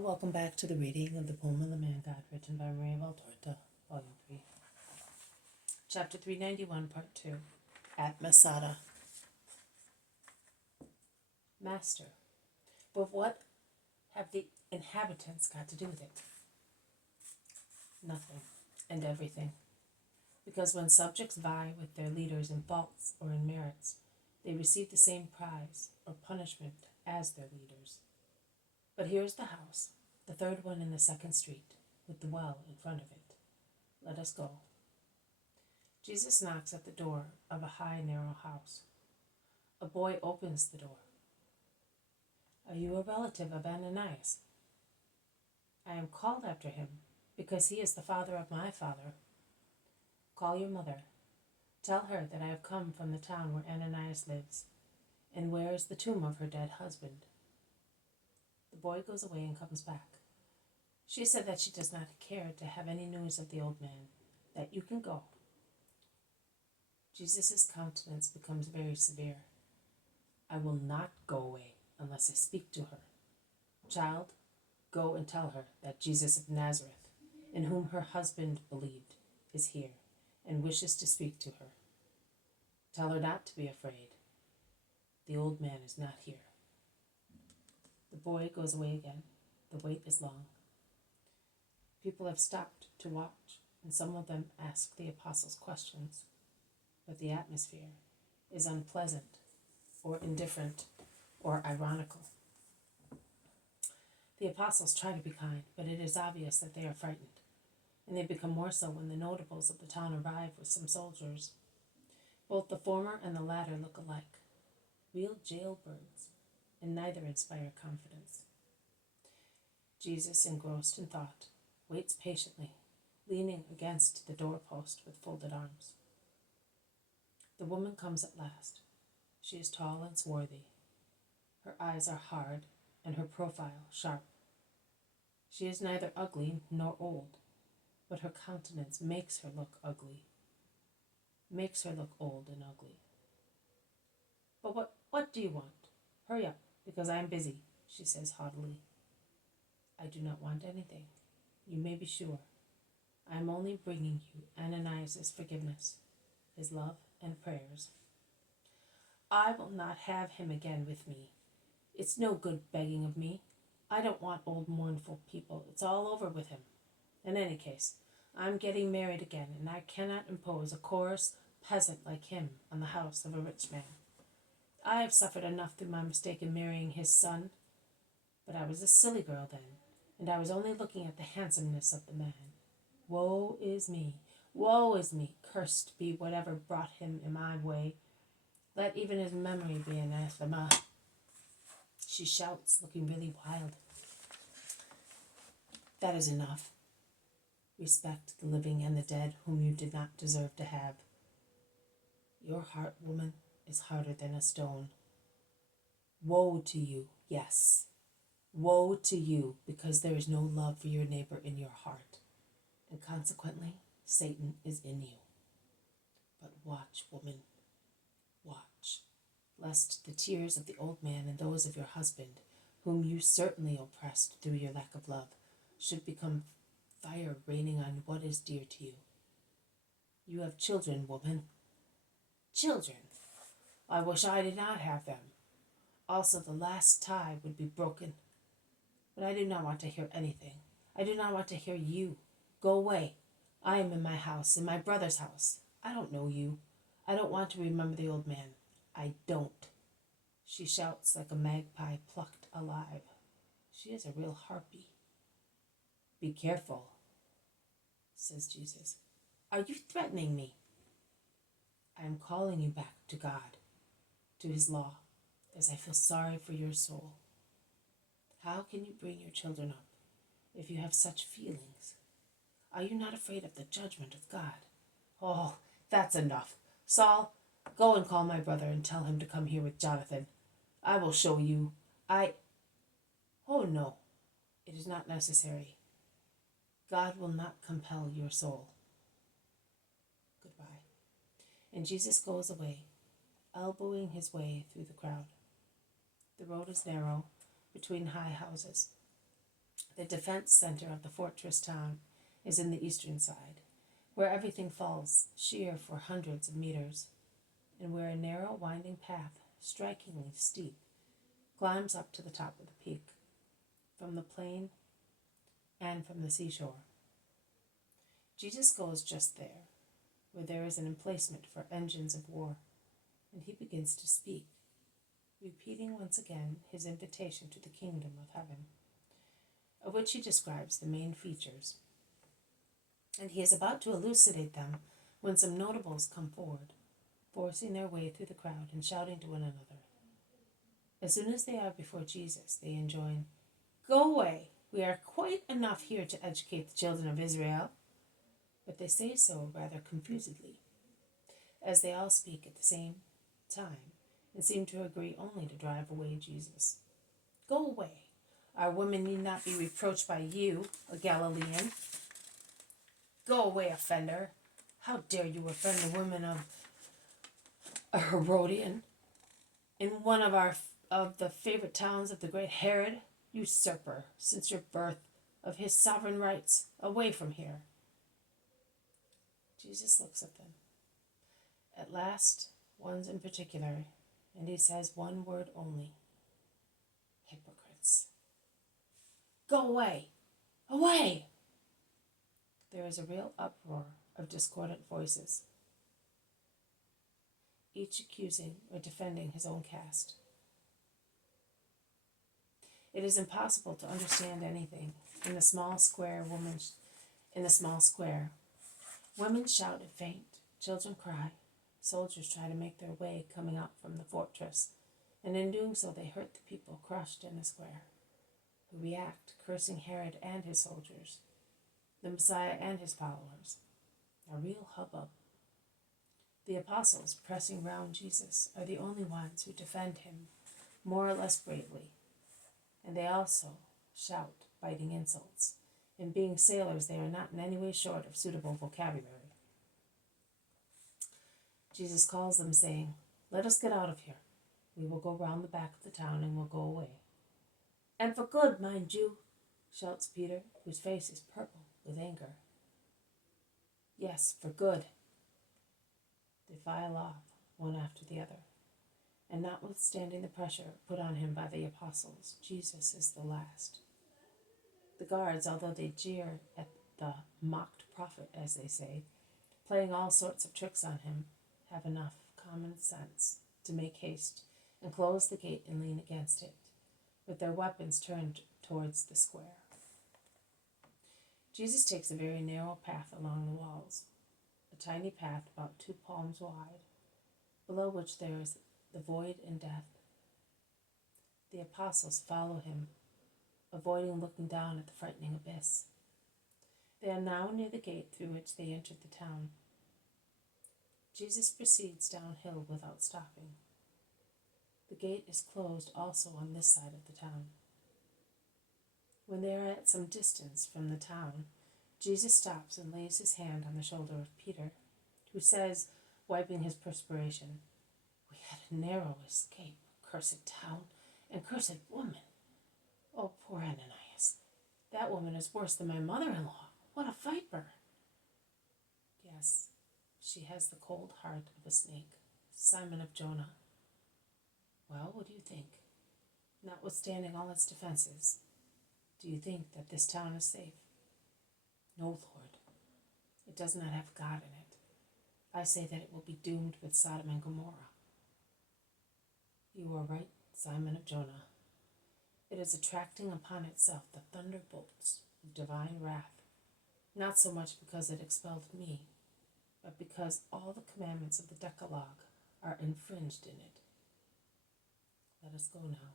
Welcome back to the reading of the poem of the Man God, written by Maria Valtorta, Volume 3. Chapter 391, Part 2. At Masada. Master, but what have the inhabitants got to do with it? Nothing and everything. Because when subjects vie with their leaders in faults or in merits, they receive the same prize or punishment as their leaders. But here is the house, the third one in the second street, with the well in front of it. Let us go. Jesus knocks at the door of a high, narrow house. A boy opens the door. Are you a relative of Ananias? I am called after him, because he is the father of my father. Call your mother. Tell her that I have come from the town where Ananias lives, and where is the tomb of her dead husband. The boy goes away and comes back. She said that she does not care to have any news of the old man, that you can go. Jesus' countenance becomes very severe. I will not go away unless I speak to her. Child, go and tell her that Jesus of Nazareth, in whom her husband believed, is here and wishes to speak to her. Tell her not to be afraid. The old man is not here. The boy goes away again. The wait is long. People have stopped to watch, and some of them ask the apostles questions, but the atmosphere is unpleasant or indifferent or ironical. The apostles try to be kind, but it is obvious that they are frightened, and they become more so when the notables of the town arrive with some soldiers. Both the former and the latter look alike, real jailbirds, and neither inspire confidence. Jesus, engrossed in thought, waits patiently, leaning against the doorpost with folded arms. The woman comes at last. She is tall and swarthy. Her eyes are hard, and her profile sharp. She is neither ugly nor old, but her countenance makes her look ugly, makes her look old and ugly. But what do you want? Hurry up, because I am busy, she says haughtily. I do not want anything. You may be sure. I am only bringing you Ananias' forgiveness, his love and prayers. I will not have him again with me. It's no good begging of me. I don't want old mournful people. It's all over with him. In any case, I'm getting married again, and I cannot impose a coarse peasant like him on the house of a rich man. I have suffered enough through my mistake in marrying his son, but I was a silly girl then, and I was only looking at the handsomeness of the man. Woe is me, cursed be whatever brought him in my way. Let even his memory be anathema. She shouts, looking really wild. That is enough. Respect the living and the dead whom you did not deserve to have. Your heart, woman, is harder than a stone. Woe to you, yes. Woe to you, because there is no love for your neighbor in your heart, and consequently, Satan is in you. But watch, woman, watch, lest the tears of the old man and those of your husband, whom you certainly oppressed through your lack of love, should become fire raining on what is dear to you. You have children, woman. Children. I wish I did not have them. Also, the last tie would be broken. But I do not want to hear anything. I do not want to hear you. Go away. I am in my house, in my brother's house. I don't know you. I don't want to remember the old man. I don't. She shouts like a magpie plucked alive. She is a real harpy. Be careful, says Jesus. Are you threatening me? I am calling you back to God, to his law, as I feel sorry for your soul. How can you bring your children up if you have such feelings? Are you not afraid of the judgment of God? Oh, that's enough. Saul, go and call my brother and tell him to come here with Jonathan. I will show you. Oh no, it is not necessary. God will not compel your soul. Goodbye. And Jesus goes away, elbowing his way through the crowd. The road is narrow, between high houses. The defense center of the fortress town is in the eastern side, where everything falls sheer for hundreds of meters, and where a narrow winding path, strikingly steep, climbs up to the top of the peak, from the plain and from the seashore. Jesus goes just there, where there is an emplacement for engines of war, and he begins to speak, repeating once again his invitation to the kingdom of heaven, of which he describes the main features. And he is about to elucidate them when some notables come forward, forcing their way through the crowd and shouting to one another. As soon as they are before Jesus, they enjoin, "Go away, we are quite enough here to educate the children of Israel." But they say so rather confusedly, as they all speak at the same time and seem to agree only to drive away Jesus. "Go away. Our women need not be reproached by you, a Galilean. Go away, offender. How dare you offend the women of a Herodian in one of the favorite towns of the great Herod? Usurper, since your birth, of his sovereign rights. Away from here." Jesus looks at them, at last, ones in particular, and he says one word only: "Hypocrites. Go away! Away!" There is a real uproar of discordant voices, each accusing or defending his own caste. It is impossible to understand anything in the small square. Women shout and faint, children cry, soldiers try to make their way coming up from the fortress, and in doing so they hurt the people crushed in the square, who react, cursing Herod and his soldiers, the Messiah and his followers. A real hubbub. The apostles, pressing round Jesus, are the only ones who defend him more or less bravely, and they also shout biting insults. In being sailors, they are not in any way short of suitable vocabulary. Jesus calls them, saying, "Let us get out of here. We will go round the back of the town and will go away." "And for good, mind you," shouts Peter, whose face is purple with anger. "Yes, for good." They file off, one after the other, and notwithstanding the pressure put on him by the apostles, Jesus is the last. The guards, although they jeer at the mocked prophet, as they say, playing all sorts of tricks on him, have enough common sense to make haste and close the gate and lean against it, with their weapons turned towards the square. Jesus takes a very narrow path along the walls, a tiny path about 2 palms wide, below which there is the void and death. The apostles follow him, avoiding looking down at the frightening abyss. They are now near the gate through which they entered the town. Jesus proceeds downhill without stopping. The gate is closed also on this side of the town. When they are at some distance from the town, Jesus stops and lays his hand on the shoulder of Peter, who says, wiping his perspiration, "We had a narrow escape, cursed town and cursed woman. Oh, poor Ananias. That woman is worse than my mother-in-law. What a viper." Yes, she has the cold heart of a snake, Simon of Jonah. Well, what do you think? Notwithstanding all its defenses, do you think that this town is safe? No, Lord. It does not have God in it. I say that it will be doomed with Sodom and Gomorrah. You are right, Simon of Jonah. It is attracting upon itself the thunderbolts of divine wrath, not so much because it expelled me, but because all the commandments of the Decalogue are infringed in it. Let us go now.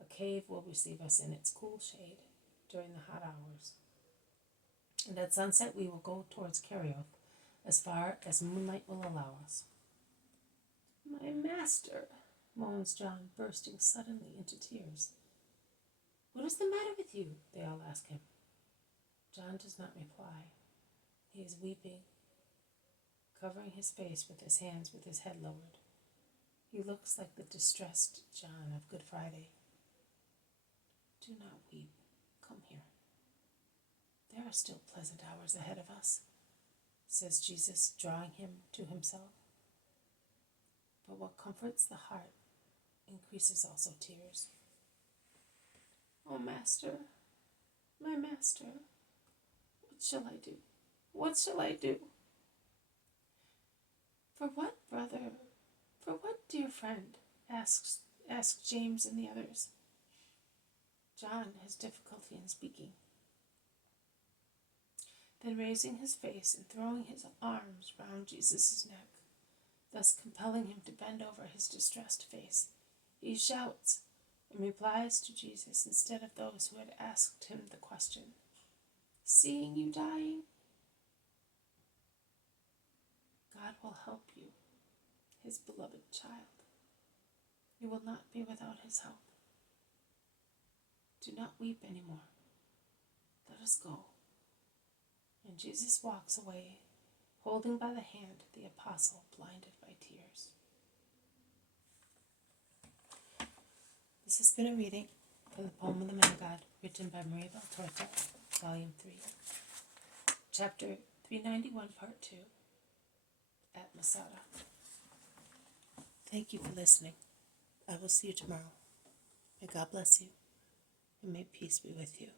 A cave will receive us in its cool shade during the hot hours, and at sunset we will go towards Kerioth as far as moonlight will allow us. "My master," moans John, bursting suddenly into tears. "What is the matter with you?" they all ask him. John does not reply. He is weeping, covering his face with his hands with his head lowered. He looks like the distressed John of Good Friday. "Do not weep. Come here." still pleasant hours ahead of us," says Jesus, drawing him to himself. But what comforts the heart increases also tears. "Oh, Master, my Master, what shall I do? What shall I do? For what, brother? For what, dear friend?" asks James and the others. John has difficulty in speaking. Then raising his face and throwing his arms round Jesus' neck, thus compelling him to bend over his distressed face, he shouts and replies to Jesus instead of those who had asked him the question, "Seeing you dying, God will help you, his beloved child. You will not be without his help. Do not weep any more. Let us go." And Jesus walks away, holding by the hand the apostle blinded by tears. This has been a reading from the poem of the Man of God, written by Maria Valtorta, Volume 3, Chapter 391, Part 2, at Masada. Thank you for listening. I will see you tomorrow. May God bless you, and may peace be with you.